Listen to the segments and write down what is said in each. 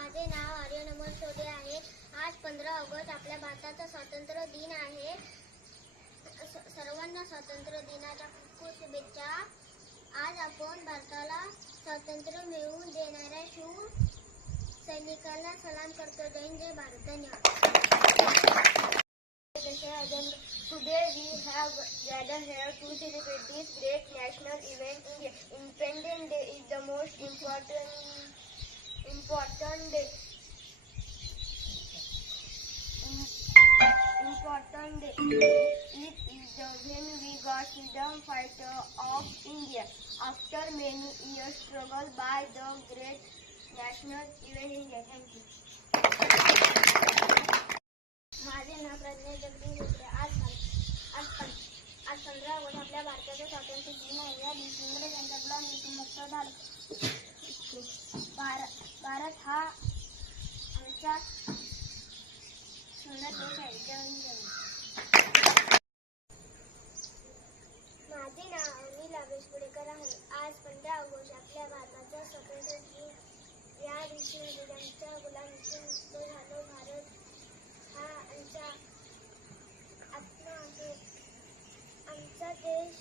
माझे नाव आर्यन अमोल सोडे आहे. आज 15 ऑगस्ट आपल्या भारताचा स्वातंत्र्य दिन आहे. सर्वांना स्वातंत्र्य दिनाच्या खूप शुभेच्छा. आज आपण भारताला स्वातंत्र्य मिळवून देणाऱ्या शूर सैनिकांना सलाम करतो. जय हिंद, जय भारत. धन्यवाद. Today we have gathered here to celebrate this great national event. Independence Day is the most important day. It is when we got freedom fighter of India after many years struggle by the great national event in India. Thank you. माझे नाव प्रज्ञा जगदीश होते. आज 15 August आपल्या भारताचा स्वातंत्र्य दिन आहे. या दिवशी इंग्रजांच्या गुलामीतून मुक्त झालो. भारत हा आमचा सुंदर देश आहे. जय हिंद, जय भारत. माझे नाव अनिल अभेश पुडेकर आहे. आज 15 ऑगस्ट आपल्या भारताचा स्वातंत्र्य दिन. या दिवशी इंग्रजांच्या गुलामीतून मुक्त झालो. भारत हा आमचा आत्मा आहे. आमचा देश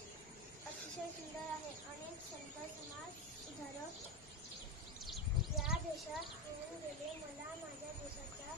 अतिशय सुंदर आहे. अनेक संत समाज सुधारक या देशात होऊन गेले. मला माझ्या देशाचा